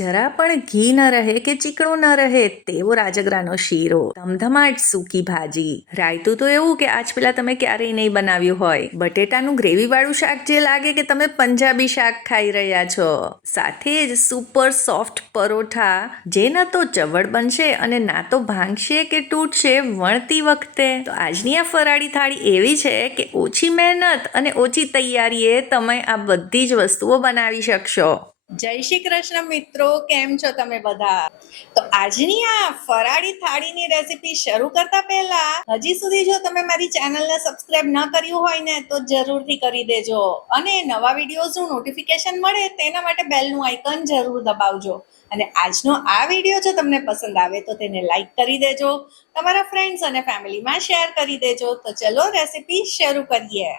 જરા પણ ઘી ન રહે કે ચીકણું ન રહે તેવો રાજગરાનો શીરો. ધમધમાટ સૂકી ભાજી. રાયતું તો એવું કે આજ પેલા તમે ક્યારેય નહીં બનાવ્યું હોય. બટેટાનું ગ્રેવી વાળું શાક જે લાગે કે તમે પંજાબી શાક ખાઈ રહ્યા છો. સાથે જ સુપર સોફ્ટ પરોઠા, જે ન તો ચવડ બનશે અને ના તો ભાંગશે કે તૂટશે વણતી વખતે. તો આજની આ ફરાળી થાળી એવી છે કે ઓછી મહેનત અને ઓછી તૈયારીએ તમે આ બધી જ વસ્તુઓ બનાવી શકશો. જય શ્રી કૃષ્ણ મિત્રો, કેમ છો તમે બધા? તો આજની આ ફરાળી થાળીની રેસીપી શરૂ કરતા પહેલા, હજી સુધી જો તમે મારી ચેનલને સબસ્ક્રાઇબ ન કર્યું હોય ને, તો જરૂરથી કરી દેજો. અને નવા વિડીયોઝનું નોટિફિકેશન મળે, તેના માટે બેલનું આઇકન જરૂર દબાવજો. અને આજનો આ વીડિયો જો તમને પસંદ આવે, તો તેને લાઈક કરી દેજો. તમારા ફ્રેન્ડ્સ અને ફેમિલીમાં શેર કરી દેજો. તો ચલો રેસીપી શરૂ કરીએ.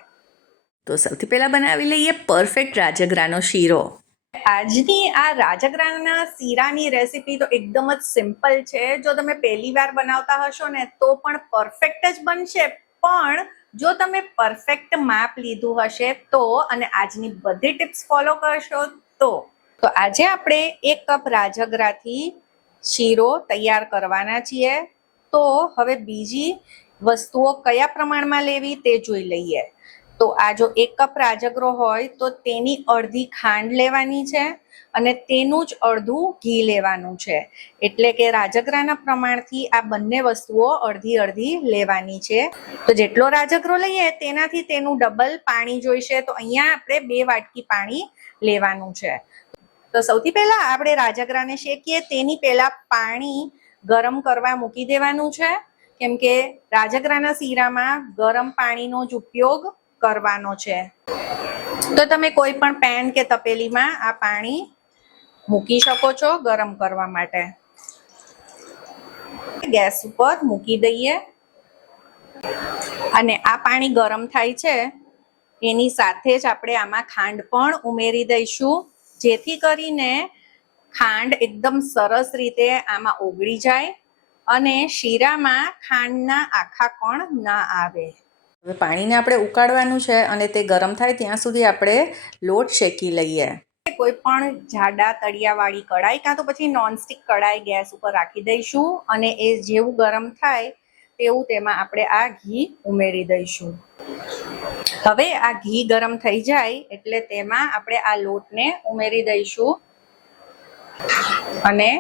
તો સૌથી પહેલાં બનાવી લઈએ પરફેક્ટ રાજગરાનો શીરો. આજની આ રાજગરાના શીરાની રેસીપી તો એકદમ જ સિમ્પલ છે. જો તમે પહેલી વાર બનાવતા હશો ને, તો પણ પરફેક્ટ જ બનશે. પણ જો તમે પરફેક્ટ માપ લીધું હશે તો અને આજની બધી ટિપ્સ ફોલો કરશો તો. તો આજે આપણે એક કપ રાજગરાથી શીરો તૈયાર કરવાના છીએ. તો હવે બીજી વસ્તુઓ કયા પ્રમાણમાં લેવી તે જોઈ લઈએ. તો આ જો એક કપ રાજગરો હોય, તો તેની અડધી ખાંડ લેવાની છે અને તેનું જ અડધું ઘી લેવાનું છે. એટલે કે રાજગરાના પ્રમાણથી આ બંને વસ્તુઓ અડધી અડધી લેવાની છે. તો જેટલો રાજગરો લઈએ, તેનાથી તેનું ડબલ પાણી જોઈશે. તો અહીંયા આપણે બે વાટકી પાણી લેવાનું છે. તો સૌથી પહેલા આપણે રાજગરાને શેકીએ. તેની પહેલા પાણી ગરમ કરવા મૂકી દેવાનું છે. કેમ કે રાજગરાના શીરામાં ગરમ પાણીનો જ ઉપયોગ કરવાનો છે. તો તમે કોઈ પણ પેન કે તપેલીમાં આ પાણી મૂકી શકો છો ગરમ કરવા માટે. ગેસ ઉપર મૂકી દઈએ. અને આ પાણી ગરમ થાય છે, એની સાથે જ આપણે આમાં ખાંડ પણ ઉમેરી દઈશું. જેથી કરીને ખાંડ એકદમ સરસ રીતે આમાં ઓગળી જાય અને શીરામાં ખાંડના આખા કણ ના આવે. હવે પાણીને આપણે ઉકાળવાનું છે અને તે ગરમ થાય ત્યાં સુધી આપણે લોટ શેકી લઈએ. કોઈ પણ જાડા તળિયાવાળી કડાઈ કાં તો પછી નોનસ્ટિક કડાઈ ગેસ ઉપર રાખી દઈશું અને એ જેવું ગરમ થાય તેવું તેમાં આપણે આ ઘી ઉમેરી દઈશું. હવે આ ઘી ગરમ થઈ જાય એટલે તેમાં આપણે આ લોટને ઉમેરી દઈશું અને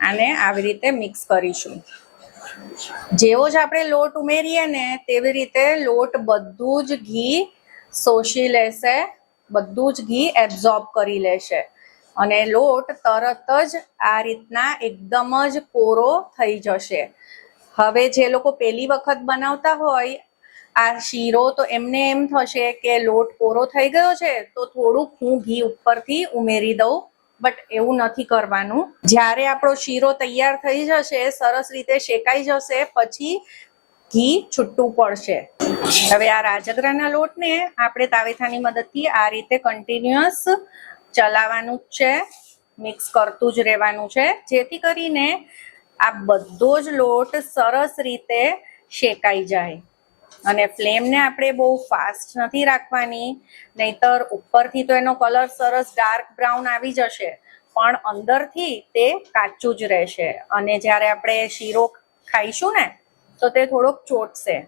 આને આવી રીતે મિક્સ કરીશું. જેવો જ આપણે લોટ ઉમેરીએ ને તેવી રીતે લોટ બધું જ ઘી શોષી લેશે, બધું જ ઘી એબ્ઝોર્બ કરી લેશે. અને લોટ તરત જ આ રીતના એકદમ જ કોરો થઈ જશે. હવે જે લોકો પહેલી વખત બનાવતા હોય, આ શીરો તો એમને એમ થશે કે લોટ કોરો થઈ ગયો છે, તો થોડુંક હું ઘી ઉપરથી ઉમેરી દઉં. બટ એવું નથી કરવાનું. જ્યારે આપણો શીરો તૈયાર થઈ જશે, સરસ રીતે શેકાઈ જશે, પછી ઘી છૂટું પડશે. હવે આ રાજગરાના લોટને આપણે તાવેથાની મદદથી આ રીતે કન્ટિન્યુઅસ ચલાવવાનું જ છે મિક્સ કરતું જ રહેવાનું છે. જેથી કરીને આ બધો જ લોટ સરસ રીતે શેકાઈ જાય. અને ફ્લેમને આપણે બહુ ફાસ્ટ નથી રાખવાની, નહીતર ઉપરથી તો એનો કલર સરસ ડાર્ક બ્રાઉન આવી જશે, પણ અંદરથી તે કાચું જ રહેશે. અને જ્યારે આપણે શીરો ખાઈશું ને, તો તે થોડોક ચોટશે.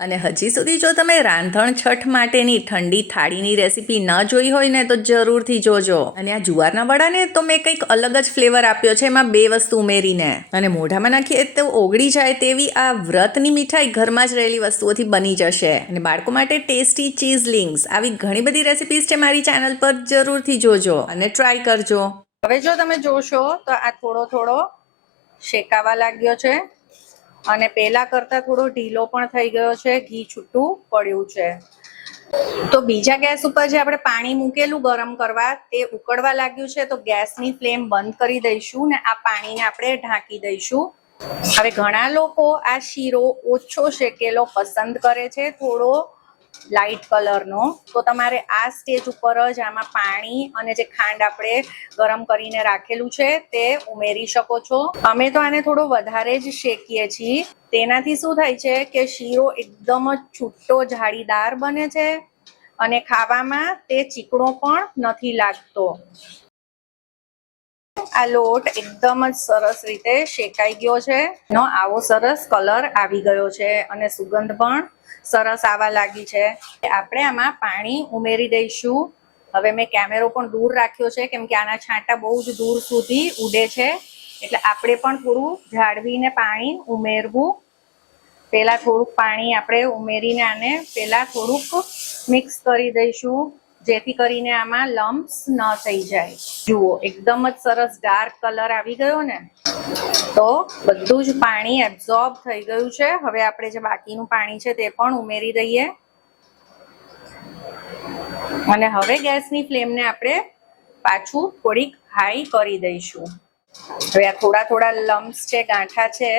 અને હજી સુધી જો તમે રાંધણ છઠ માટેની ઠંડી થાળીની રેસીપી ન જોઈ હોય ને તો જરૂરથી જોજો. અને આ જુવારના વડાને તો મેં કંઈક અલગ જ ફ્લેવર આપ્યો છે એમાં બે વસ્તુ ઉમેરીને. અને મોઢામાં નાખીએ તો ઓગળી જાય તેવી આ વ્રતની મીઠાઈ ઘરમાં જ રહેલી વસ્તુઓથી બની જશે. અને બાળકો માટે ટેસ્ટી ચીઝ લિંક્સ આવી ઘણી બધી રેસીપીઝ છે મારી ચેનલ પર જરૂરથી જોજો અને ટ્રાય કરજો. હવે જો તમે જોશો તો આ થોડો થોડો શેકાવા લાગ્યો છે. અને પહેલા કરતાં થોડો ઢીલો પણ થઈ ગયો છે, ઘી છૂટું પડ્યું છે. તો બીજા ગેસ ઉપર જે આપણે પાણી મૂકેલું ગરમ કરવા, તે ઉકળવા લાગ્યું છે, તો ગેસની ફ્લેમ બંધ કરી દઈશું ને આ પાણીને આપણે ઢાંકી દઈશું. હવે ઘણા લોકો આ શીરો ઓછો શેકેલો પસંદ કરે છે, થોડો લાઇટ કલરનો. તો તમારે આ સ્ટેજ ઉપર જ આમાં પાણી અને જે ખાંડ આપણે ગરમ કરીને રાખેલું છે, તે ઉમેરી શકો છો. અમે તો આને થોડો વધારે જ શેકીએ છીએ. તેનાથી શું થાય છે કે શીરો એકદમ જ છૂટો જાળીદાર બને છે અને ખાવામાં તે ચીકણો પણ નથી લાગતો. આ લોટ એકદમ જ સરસ રીતે શેકાઈ ગયો છે. એનો આવો સરસ કલર આવી ગયો છે અને સુગંધ પણ સરસ આવવા લાગી છે. આપણે આમાં પાણી ઉમેરી દઈશું. હવે મેં કેમેરો પણ દૂર રાખ્યો છે, કેમ કે આના છાંટા બહુ જ દૂર સુધી ઉડે છે. એટલે આપણે પણ થોડું જાળવીને પાણી ઉમેરવું. પેલા થોડુંક પાણી આપણે ઉમેરીને આને પેલા થોડુંક મિક્સ કરી દઈશું. જેથી કરીને આમાં લમ્પ્સ ન થઈ જાય. જુઓ, એકદમ જ સરસ ડાર્ક કલર આવી ગયો ને, તો બધું જ પાણી એબ્ઝોર્બ થઈ ગયું છે. હવે આપણે જે બાકીનું પાણી છે તે પણ ઉમેરી દઈએ. અને હવે ગેસની ફ્લેમને આપણે પાછું થોડીક હાઈ કરી દઈશું. હવે આ થોડા થોડા લમ્પ્સ છે ગાંઠા છે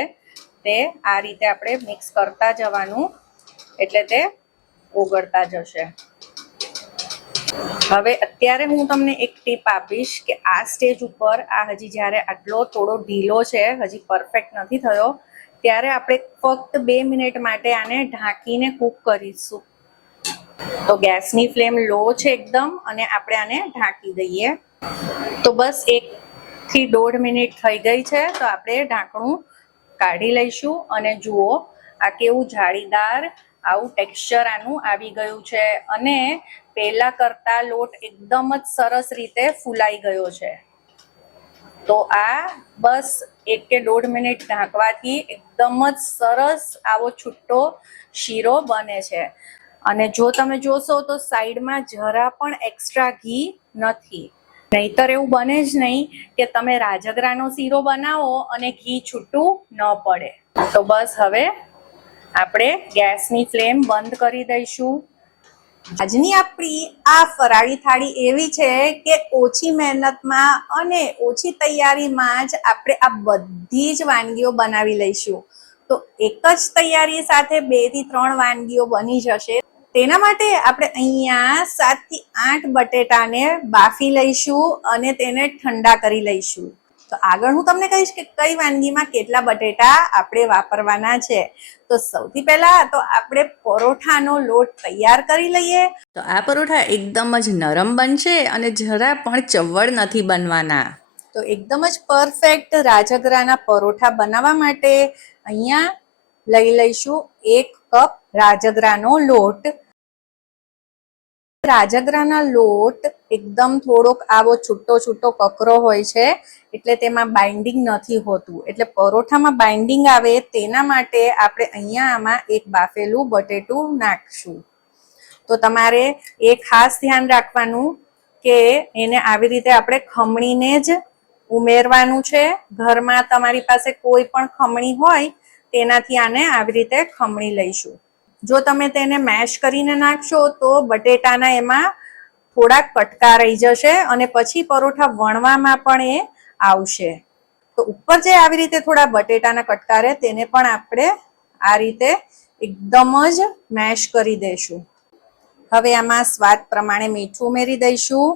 તે આ રીતે આપણે મિક્સ કરતા જવાનું, એટલે તે ઓગળતા જશે. હવે અત્યારે હું તમને એક ટીપ આપીશ કે આ સ્ટેજ ઉપર આ હજી જ્યારે આટલો થોડો ઢીલો છે, હજી પરફેક્ટ નથી થયો, ત્યારે આપણે ફક્ત બે મિનિટ માટે આને ઢાંકીને કૂક કરીશું. તો ગેસની ફ્લેમ લો છે એકદમ અને આપણે આને ઢાંકી દઈએ. તો બસ એક થી દોઢ મિનિટ થઈ ગઈ છે, તો આપણે ઢાંકણું કાઢી લઈશું. અને જુઓ, આ કેવું જાળીદાર આવું ટેક્સચર આનું આવી ગયું છે અને પહેલા કરતા લોટ એકદમ જ સરસ રીતે ફૂલાઈ ગયો છે. તો આ બસ એક કે દોઢ મિનિટ ઢાંકવાથી એકદમ જ સરસ આવો છૂટો શીરો બને છે. અને જો તમે જોશો તો સાઈડમાં જરા પણ એક્સ્ટ્રા ઘી નથી. નહીતર એવું બને જ નહીં કે તમે રાજગરાનો શીરો બનાવો અને ઘી છૂટું ન પડે. તો બસ હવે આપણે ગેસની ફ્લેમ બંધ કરી દઈશું. આજની આપણી આ ફરાળી થાળી એવી છે કે ઓછી મહેનતમાં અને ઓછી તૈયારીમાં જ આપણે આ બધી જ વાનગીઓ બનાવી લઈશું. તો એક જ તૈયારી સાથે બેથી ત્રણ વાનગીઓ બની જશે. તેના માટે આપણે અહીંયા સાતથી આઠ બટેટાને બાફી લઈશું અને તેને ઠંડા કરી લઈશું. તો આગળ હું તમને કહીશ કે કઈ વાનગીમાં કેટલા બટેટા આપણે વાપરવાના છે. તો સૌથી પહેલા તો આપણે પરોઠાનો લોટ તૈયાર કરી લઈએ. તો આ પરોઠા એકદમ જ નરમ બનશે અને જરા પણ ચવડ નથી બનવાના. તો એકદમ જ પરફેક્ટ રાજગરાના પરોઠા બનાવવા માટે અહીંયા લઈ લઈશું એક કપ રાજગરાનો લોટ. રાજગરાના લોટ એકદમ થોડોક આવો છૂટો છૂટો કકરો હોય છે, એટલે તેમાં બાઇન્ડિંગ નથી હોતું. એટલે પરોઠામાં બાઇન્ડિંગ આવે તેના માટે આપણે અહીંયા આમાં એક બાફેલું બટેટું નાખશું. તો તમારે એ ખાસ ધ્યાન રાખવાનું કે એને આવી રીતે આપણે ખમણીને જ ઉમેરવાનું છે. ઘરમાં તમારી પાસે કોઈ પણ ખમણી હોય, તેનાથી આને આવી રીતે ખમણી લઈશું. જો તમે તેને મેશ કરીને નાખશો તો બટેટાના એમાં થોડાક કટકા રહી જશે અને પછી પરોઠા વણવામાં પણ એ આવશે. તો ઉપર જે આવી રીતે થોડા બટેટાના કટકા રહે તેને પણ આપણે આ રીતે એકદમ જ મેશ કરી દઈશું. હવે આમાં સ્વાદ પ્રમાણે મીઠું ઉમેરી દઈશું.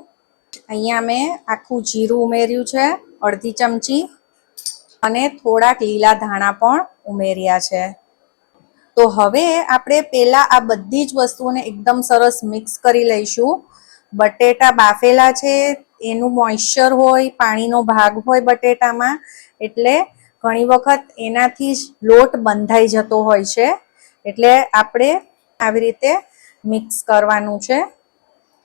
અહીંયા મેં આખું જીરું ઉમેર્યું છે, અડધી ચમચી, અને થોડાક લીલા ધાણા પણ ઉમેર્યા છે. તો હવે આપણે પહેલાં આ બધી જ વસ્તુઓને એકદમ સરસ મિક્સ કરી લઈશું. બટેટા બાફેલા છે, એનું મોઇશ્ચર હોય, પાણીનો ભાગ હોય બટેટામાં, એટલે ઘણી વખત એનાથી જ લોટ બંધાઈ જતો હોય છે. એટલે આપણે આવી રીતે મિક્સ કરવાનું છે.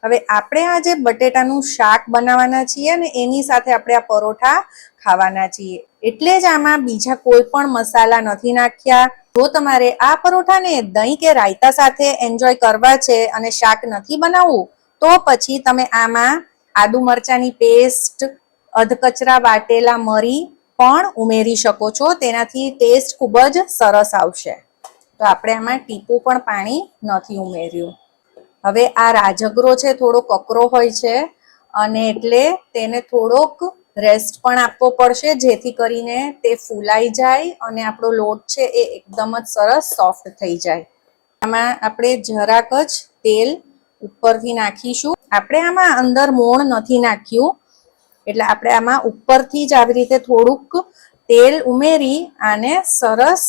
હવે આપણે આ જે બટેટાનું શાક બનાવવાના છીએ ને એની સાથે આપણે આ પરોઠા ખાવાના છીએ. એટલે જ આમાં બીજા કોઈ પણ મસાલા નથી નાખ્યા. જો તમારે આ પરોઠાને દહીં કે રાયતા સાથે એન્જોય કરવા છે અને શાક નથી બનાવવું, તો પછી તમે આમાં આદુ મરચાની પેસ્ટ અધકચરા વાટેલા મરી પણ ઉમેરી શકો છો. તેનાથી ટેસ્ટ ખૂબ જ સરસ આવશે. તો આપણે આમાં ટીપું પણ પાણી નથી ઉમેર્યું. હવે આ રાજગરો છે, થોડો કકરો હોય છે અને એટલે તેને થોડોક રેસ્ટ પણ આપવો પડશે, જેથી કરીને તે ફૂલાઈ જાય અને આપણો લોટ છે એ એકદમ જ સરસ સોફ્ટ થઈ જાય. આમાં આપણે જરાક જ તેલ ઉપરથી નાખીશું. આપણે આમાં અંદર મોણ નથી નાખ્યું, એટલે આપણે આમાં ઉપરથી જ આવી રીતે થોડુંક તેલ ઉમેરી આને સરસ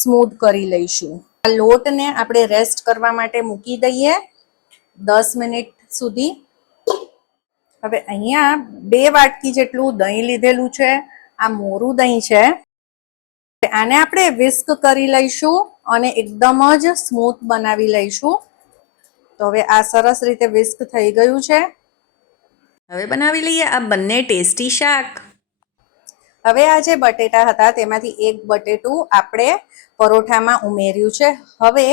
સ્મૂથ કરી લઈશું. આ લોટને આપણે રેસ્ટ કરવા માટે મૂકી દઈએ દસ મિનિટ સુધી. હવે અહીંયા બે વાટકી જેટલું દહીં લીધેલું છે આ મોરું દહીં છે. આને આપણે વિસ્ક કરી લઈશું અને એકદમ જ સ્મૂથ બનાવી લઈશું. તો હવે આ સરસ રીતે વિસ્ક થઈ ગયું છે. હવે બનાવી લઈએ આ બંને ટેસ્ટી શાક. હવે આ જે બટેટા હતા તેમાંથી એક બટેટું આપણે પરોઠામાં ઉમેર્યું છે. હવે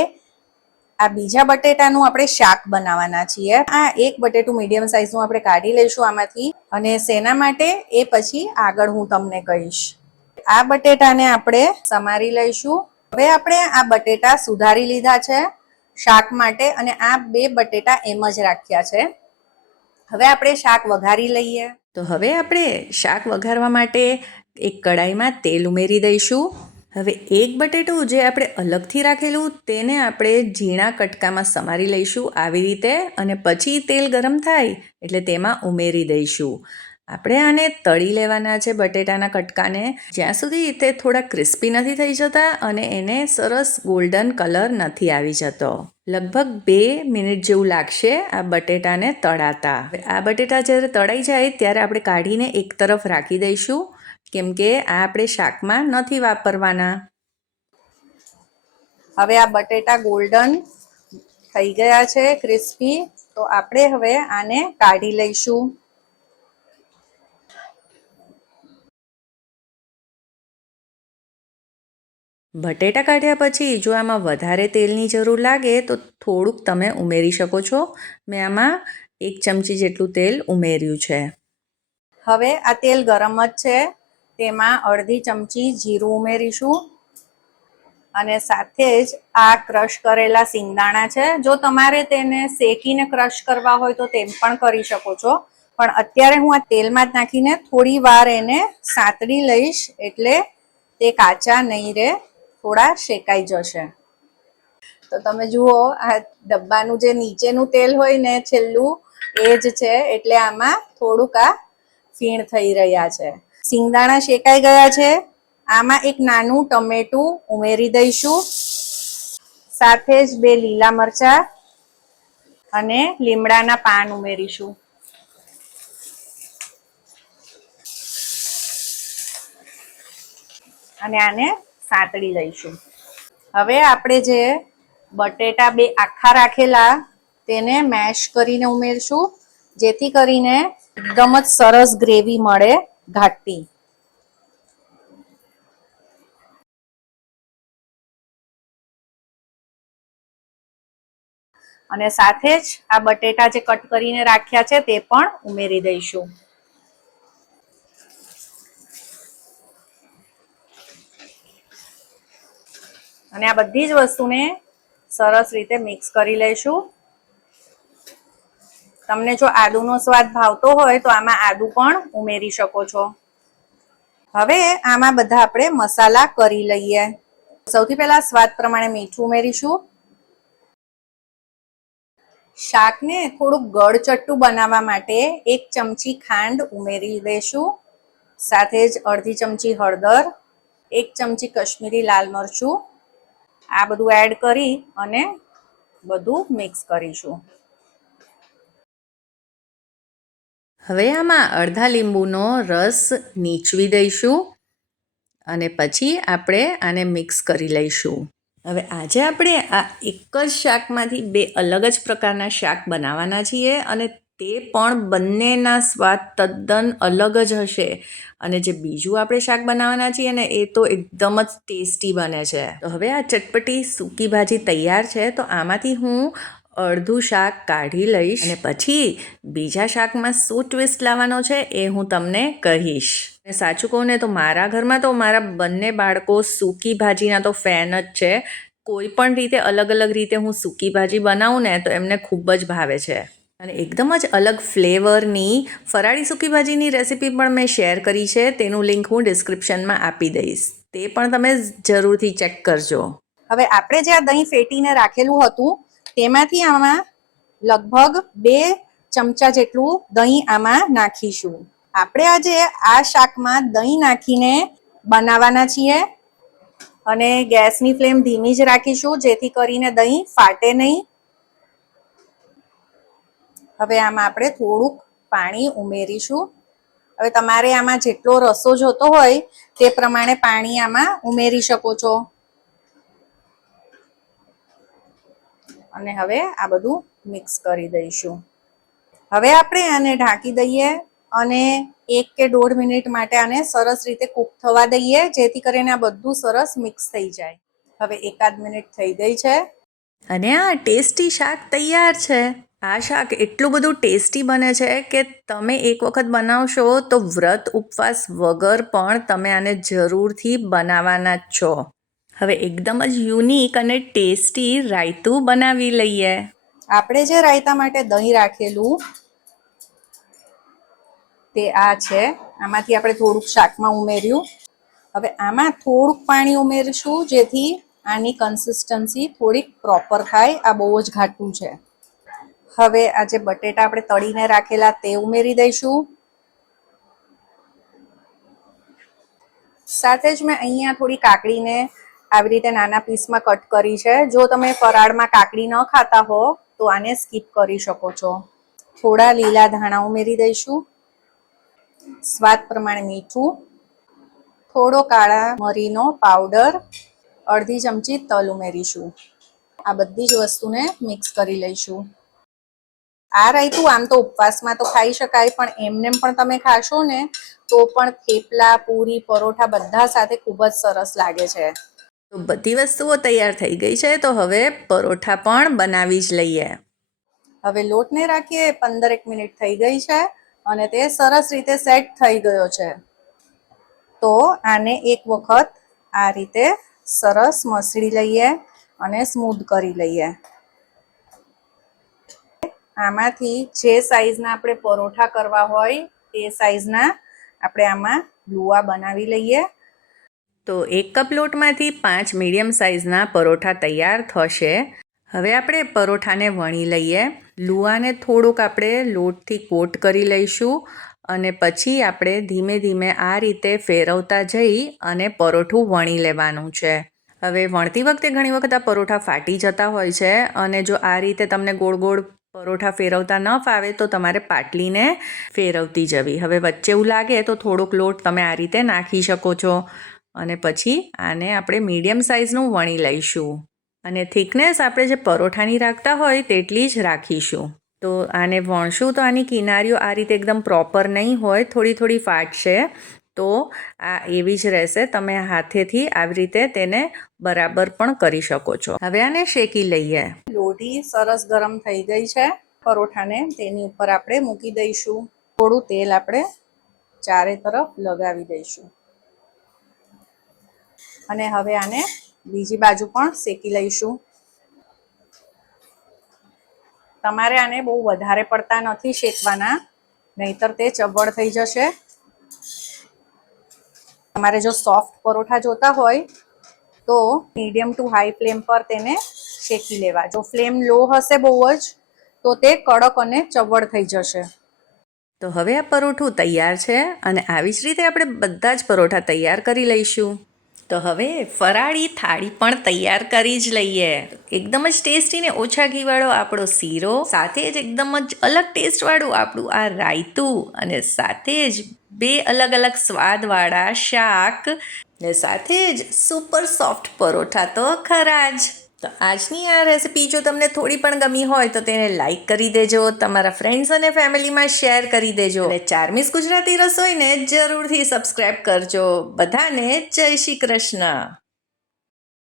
આ બીજા બટેટાનું આપણે શાક બનાવવાના છીએ. આ એક બટેટું મીડિયમ સાઇઝનું આપણે કાઢી લઈશું આમાંથી અને શેના માટે એ પછી આગળ હું તમને કહીશ. આ બટેટાને આપણે સમારી લઈશું. હવે આપણે આ બટેટા સુધારી લીધા છે શાક માટે અને આ બે બટેટા એમ જ રાખ્યા છે. હવે આપણે શાક વઘારી લઈએ. તો હવે આપણે શાક વઘારવા માટે એક કડાઈમાં તેલ ઉમેરી દઈશું. હવે એક બટેટું જે આપણે અલગથી રાખેલું, તેને આપણે ઝીણા કટકામાં સમારી લઈશું આવી રીતે અને પછી તેલ ગરમ થાય એટલે તેમાં ઉમેરી દઈશું. આપણે આને તળી લેવાના છે બટેટાના કટકાને. જ્યાં સુધી તે થોડા ક્રિસ્પી નથી થઈ જતા અને એને સરસ ગોલ્ડન કલર નથી આવી જતો. લગભગ બે મિનિટ જેવું લાગશે આ બટેટાને તળાતા. આ બટેટા જ્યારે તળાઈ જાય ત્યારે આપણે કાઢીને એક તરફ રાખી દઈશું. કેમ કે આ આપણે શાકમાં નથી વાપરવાના. હવે આ બટેટા ગોલ્ડન થઈ ગયા છે, ક્રિસ્પી. તો આપણે હવે આને કાઢી લઈશું. બટેટા કાઢ્યા પછી જો આમાં વધારે તેલની જરૂર લાગે તો થોડુંક તમે ઉમેરી શકો છો. મેં આમાં એક ચમચી જેટલું તેલ ઉમેર્યું છે. હવે આ તેલ ગરમ જ છે. તેમાં અડધી ચમચી જીરું ઉમેરીશું. અને સાથે જ આ ક્રશ કરેલા સિંગદાણા છે. જો તમારે તેને શેકીને ક્રશ કરવા હોય તો તેમ પણ કરી શકો છો. પણ અત્યારે હું આ તેલમાં જ નાખીને થોડી વાર એને સાંતળી લઈશ એટલે તે કાચા નહીં રહે, થોડા શેકાઈ જશે. તો તમે જુઓ, આ ડબ્બાનું જે નીચેનું તેલ હોય ને છેલ્લું, એ જ છે. એટલે આમાં થોડુંક આ ફીણ થઈ રહ્યા છે. સિંગદાણા શેકાઈ ગયા છે. આમાં એક નાનું ટમેટું ઉમેરી દઈશું. સાથે જ બે લીલા મરચા અને લીમડાના પાન ઉમેરીશું. અને આને સાતડી લઈશું. હવે આપણે જે બટેટા બે આખા રાખેલા તેને મેશ કરીને ઉમેરશું, જેથી કરીને એકદમ જ સરસ ગ્રેવી મળે. ઘાટી અને સાથે જ આ બટેટા જે કટ કરીને રાખ્યા છે તે પણ ઉમેરી દઈશું. અને આ બધી જ વસ્તુને સરસ રીતે મિક્સ કરી લઈશું. તમને જો આદુનો સ્વાદ ભાવતો હોય તો આમાં આદુ પણ ઉમેરી શકો છો. હવે આમાં બધા આપણે મસાલા કરી લઈએ. સૌથી પહેલા સ્વાદ પ્રમાણે મીઠું ઉમેરીશું. શાકને થોડુંક ગળચટ્ટું બનાવવા માટે એક ચમચી ખાંડ ઉમેરી દઈશું સાથે જ અડધી ચમચી હળદર, એક ચમચી કશ્મીરી લાલ મરચું. આ બધું એડ કરી અને બધું મિક્સ કરીશું. હવે આમાં અડધા લીંબુનો રસ નીચવી દઈશું અને પછી આપણે આને મિક્સ કરી લઈશું. હવે આજે આપણે આ એક જ શાકમાંથી બે અલગ જ પ્રકારના શાક બનાવવાના છીએ અને તે પણ બંનેના સ્વાદ તદ્દન અલગ જ હશે. અને જે બીજું આપણે શાક બનાવવાના છીએ ને, એ તો એકદમ જ ટેસ્ટી બને છે. તો હવે આ ચટપટી સૂકી ભાજી તૈયાર છે, તો આમાંથી હું અડધું શાક કાઢી લઈશ અને પછી બીજા શાકમાં શું ટ્વિસ્ટ લાવવાનો છે એ હું તમને કહીશ. અને સાચું કહું ને તો મારા ઘરમાં તો મારા બંને બાળકો સૂકી ભાજીના તો ફેન જ છે. કોઈ પણ રીતે અલગ અલગ રીતે હું સૂકી ભાજી બનાવું ને તો એમને ખૂબ જ ભાવે છે. અને એકદમ જ અલગ ફ્લેવરની ફરાળી સૂકી ભાજીની રેસીપી પણ મેં શેર કરી છે. તેનું લિંક હું ડિસ્ક્રિપ્શનમાં આપી દઈશ. તે પણ તમે જરૂરથી ચેક કરજો. હવે આપણે જે આ દહીં ફેટીને રાખેલું હતું તેમાંથી આમાં લગભગ બે ચમચા જેટલું દહીં આમાં નાખીશું. આપણે આજે આ શાકમાં દહીં નાખીને બનાવવાના છીએ અને ગેસની ફ્લેમ ધીમી જ રાખીશું, જેથી કરીને દહીં ફાટે નહીં. હવે આમાં આપણે થોડુંક પાણી ઉમેરીશું. હવે તમારે આમાં જેટલો રસો જોતો હોય તે પ્રમાણે પાણી આમાં ઉમેરી શકો છો. અને હવે આ બધું મિક્સ કરી દઈશું. હવે આપણે આને ઢાંકી દઈએ અને એક કે દોઢ મિનિટ માટે આને સરસ રીતે કૂક થવા દઈએ, જેથી કરીને આ બધું સરસ મિક્સ થઈ જાય. હવે એકાદ મિનિટ થઈ ગઈ છે. અને આ ટેસ્ટી શાક તૈયાર છે. આ શાક એટલું બધું ટેસ્ટી બને છે કે તમે એક વખત બનાવશો તો વ્રત ઉપવાસ વગર પણ તમે આને જરૂરથી બનાવવાના જ છો. હવે એકદમ જ યુનિક અને ટેસ્ટી રાયતું બનાવી લઈએ. આપણે જે રાયતા માટે દહીં રાખેલું, તે આ છે. આમાંથી આપણે થોડુંક શાકમાં ઉમેર્યું. હવે આમાં થોડુંક પાણી ઉમેરીશું, જેથી આની કન્સિસ્ટન્સી થોડીક પ્રોપર થાય. આ બહુ જ ઘાટું છે. હવે આ જે બટેટા આપણે તળીને રાખેલા, તે ઉમેરી દઈશું. સાથે જ મેં અહીંયા થોડી કાકડીને આવી રીતે નાના પીસમાં કટ કરી છે. જો તમે ફરાળમાં કાકડી ન ખાતા હો, તો આને સ્કીપ કરી શકો છો. થોડા લીલા ધાણા ઉમેરી દઈશું. સ્વાદ પ્રમાણે મીઠું. થોડો કાળા મરીનો પાવડર. અડધી ચમચી તલ ઉમેરીશું. આ બધી જ વસ્તુને મિક્સ કરી લઈશું. આ રાયતું આમ તો ઉપવાસમાં તો ખાઈ શકાય, પણ એમને પણ તમે ખાશો ને, તો પણ થેપલા, પૂરી, પરોઠા બધા સાથે ખૂબ જ સરસ લાગે છે. બધી વસ્તુઓ તૈયાર થઈ ગઈ છે, તો હવે પરોઠા પણ બનાવી જ લઈએ. હવે લોટને રાખીએ પંદર એક મિનિટ થઈ ગઈ છે અને તે સરસ રીતે સેટ થઈ ગયો છે. તો આને એક વખત આ રીતે સરસ મસળી લઈએ અને સ્મૂધ કરી લઈએ. આમાંથી જે સાઈઝના આપણે પરોઠા કરવા હોય, તે સાઈઝના આપણે આમાં લુવા બનાવી લઈએ. તો એક કપ લોટમાંથી પાંચ મીડિયમ સાઇઝના પરોઠા તૈયાર થશે. હવે આપણે પરોઠાને વણી લઈએ. લુઆને થોડુંક આપણે લોટથી કોટ કરી લઈશું અને પછી આપણે ધીમે ધીમે આ રીતે ફેરવતા જઈ અને પરોઠું વણી લેવાનું છે. હવે વણતી વખતે ઘણી વખત આ પરોઠા ફાટી જતા હોય છે અને જો આ રીતે તમને ગોળ ગોળ પરોઠા ફેરવતા ન ફાવે તો તમારે પાટલીને ફેરવતી જવી. હવે વચ્ચે એવું લાગે તો થોડોક લોટ તમે આ રીતે નાખી શકો છો. અને પછી આને આપણે મીડિયમ સાઇઝનું વણી લઈશું. અને થિકનેસ આપણે જે પરોઠાની રાખતા હોય તેટલી જ રાખીશું. તો આને વણશું તો આની કિનારીઓ આ રીતે એકદમ પ્રોપર નહીં હોય, થોડી થોડી ફાટશે. તો આ એવી જ રહેશે, તમે હાથેથી આવી રીતે તેને બરાબર પણ કરી શકો છો. હવે આને શેકી લઈએ. લોઢી સરસ ગરમ થઈ ગઈ છે. પરોઠાને તેની ઉપર આપણે મૂકી દઈશું. થોડું તેલ આપણે ચારે તરફ લગાવી દઈશું. અને હવે આને બીજી બાજુ પણ શેકી લઈશું. તમારે આને બહુ વધારે પડતા નથી શેકવાના, નહીતર તે ચબળ થઈ જશે. તમારે જો સોફ્ટ પરોઠા જોતા હોય, તો મીડિયમ ટુ હાઈ ફ્લેમ પર તેને શેકી લેવા. જો ફ્લેમ લો હશે બહુ જ, તો તે કડક અને ચબળ થઈ જશે. તો હવે આ પરોઠું તૈયાર છે અને આવી જ રીતે આપણે બધા જ પરોઠા તૈયાર કરી લઈશું. તો હવે ફરાળી થાળી પણ તૈયાર કરી જ લઈએ. એકદમ જ ટેસ્ટી ને ઓછા ઘીવાળો આપણો શીરો, સાથે જ એકદમ જ અલગ ટેસ્ટવાળું આપણું આ રાયતું અને સાથે જ બે અલગ અલગ સ્વાદવાળા શાક ને સાથે જ સુપર સોફ્ટ પરોઠા તો ખરા જ. તો આજની આ રેસિપી જો તમને થોડી પણ ગમી હોય તો તેને લાઇક કરી દેજો, તમારા ફ્રેન્ડ્સ અને ફેમિલીમાં શેર કરી દેજો અને ચારમીસ ગુજરાતી રસોઈને જરૂરથી સબસ્ક્રાઈબ કરજો. બધાને જય શ્રી કૃષ્ણ.